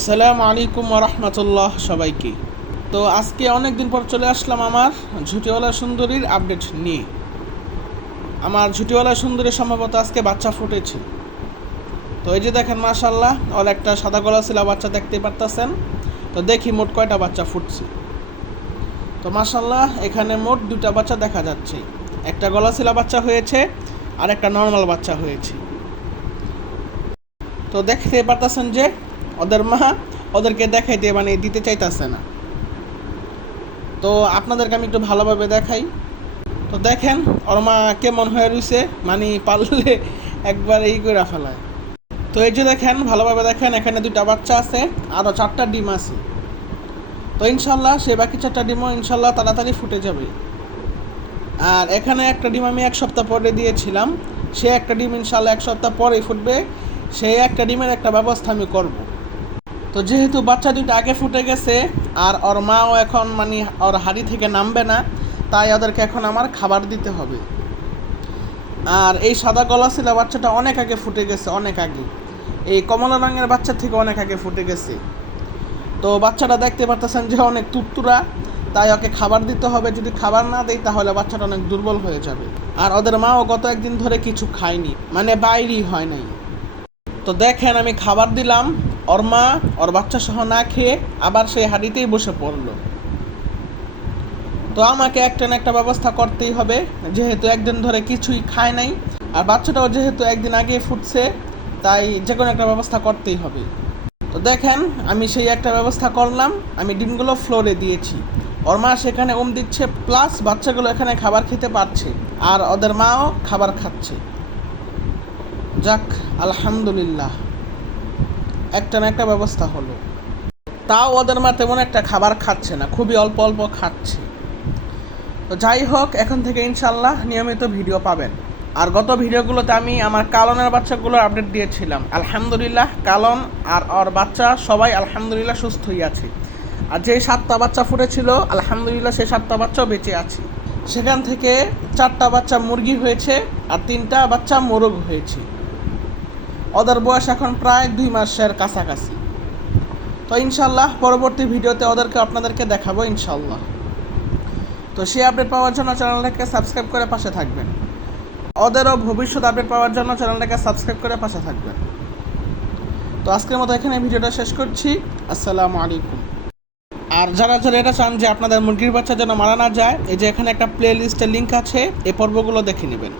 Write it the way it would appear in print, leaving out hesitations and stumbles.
আসসালামু আলাইকুম ওয়া রাহমাতুল্লাহ সবাইকে। তো আজকে অনেক দিন পর চলে আসলাম আমার ঝুটিওয়ালা সুন্দরীর আপডেট নিয়ে। আমার ঝুটিওয়ালা সুন্দরী সম্ভবত আজকে বাচ্চা ফুটেছে। তো এই যে দেখেন মাশাআল্লাহ, ওর একটা সাদা গলা ছিল বাচ্চা দেখতেই পারতেছেন। তো দেখি মোট কয়টা বাচ্চা ফুটছে। তো মাশাআল্লাহ এখানে মোট দুটা বাচ্চা দেখা যাচ্ছে। একটা গলা ছিল বাচ্চা হয়েছে আর একটা নর্মাল বাচ্চা হয়েছে। তো দেখতে পারতেছেন যে ওদের মা ওদেরকে দেখাইতে দিতে চাইতেছে না। তো আপনাদেরকে আমি একটু ভালোভাবে দেখাই। তো দেখেন ওর মা কেমন হয়ে রয়েছে, পারলে একবার এই করে ফেলায়। তো এই যে দেখেন ভালোভাবে দেখেন, এখানে দুইটা বাচ্চা আছে, আরও 4টা ডিম আছে। তো ইনশাল্লাহ সে বাকি 4টা ডিমও ইনশাল্লাহ তাড়াতাড়ি ফুটে যাবে। আর এখানে একটা ডিম আমি 1 সপ্তাহ পরে দিয়েছিলাম, সে একটা ডিম ইনশাল্লাহ 1 সপ্তাহ পরেই ফুটবে। সেই একটা ডিমের একটা ব্যবস্থা আমি করব। তো যেহেতু বাচ্চা দুটো আগে ফুটে গেছে আর ওর মাও এখন ওর হাড়ি থেকে নামবে না, তাই ওদেরকে এখন আমার খাবার দিতে হবে। আর এই সাদা গলা ছিল বাচ্চাটা অনেক আগে ফুটে গেছে, অনেক আগে। এই কমলা রঙের বাচ্চা থেকে অনেক আগে ফুটে গেছে। তো বাচ্চাটা দেখতে পারতেছেন যে অনেক তুরতুরা, তাই ওকে খাবার দিতে হবে। যদি খাবার না দেয় তাহলে বাচ্চাটা অনেক দুর্বল হয়ে যাবে। আর ওদের মাও গত একদিন ধরে কিছু খায়নি, বাইরেই হয় নাই। তো দেখেন আমি খাবার দিলাম, ওর মা ওর বাচ্চা সহ না খেয়ে আবার সেই হাঁড়িতেই বসে পড়লো। তো আমাকে একটা না একটা ব্যবস্থা করতেই হবে, যেহেতু একদিন ধরে কিছুই খায় নাই আর বাচ্চাটাও যেহেতু একদিন আগে ফুটছে, তাই যে কোনো একটা ব্যবস্থা করতেই হবে। তো দেখেন আমি সেই একটা ব্যবস্থা করলাম, আমি ডিমগুলো ফ্লোরে দিয়েছি। ওর মা সেখানে দিচ্ছে, প্লাস বাচ্চাগুলো এখানে খাবার খেতে পারছে আর ওদের মাও খাবার খাচ্ছে। যাক আলহামদুলিল্লাহ, একটা না একটা ব্যবস্থা হলো। তাও ওদের মা তেমন একটা খাবার খাচ্ছে না, খুবই অল্প অল্প খাচ্ছে। তো যাই হোক, এখন থেকে ইনশাল্লাহ নিয়মিত ভিডিও পাবেন। আর গত ভিডিওগুলোতে আমি আমার কালনের বাচ্চাগুলোর আপডেট দিয়েছিলাম। আলহামদুলিল্লাহ কালন আর ওর বাচ্চা সবাই আলহামদুলিল্লাহ সুস্থই আছে। আর যে 7টা বাচ্চা ফুটেছিল আলহামদুলিল্লাহ সেই 7টা বাচ্চাও বেঁচে আছে। সেখান থেকে 4টা বাচ্চা মুরগি হয়েছে আর 3টা বাচ্চা মোরগ হয়েছে। ওদের বয়স এখন প্রায় 2 মাসের কাছাকাছি। তো ইনশাল্লাহ পরবর্তী ভিডিওতে ওদেরকে আপনাদেরকে দেখাবো ইনশাল্লাহ। তো সেই আপডেট পাওয়ার জন্য চ্যানেলটাকে সাবস্ক্রাইব করে পাশে থাকবেন। ওদেরও ভবিষ্যৎ আপডেট পাওয়ার জন্য চ্যানেলটাকে সাবস্ক্রাইব করে পাশে থাকবেন। তো আজকের মতো এখানে ভিডিওটা শেষ করছি। আসসালামু আলাইকুম। আর যারা এটা চান যে আপনাদের মুরগির বাচ্চা যেন মারা না যায়, এই যে এখানে একটা প্লে লিস্টের লিঙ্ক আছে, এই পর্বগুলো দেখে নেবেন।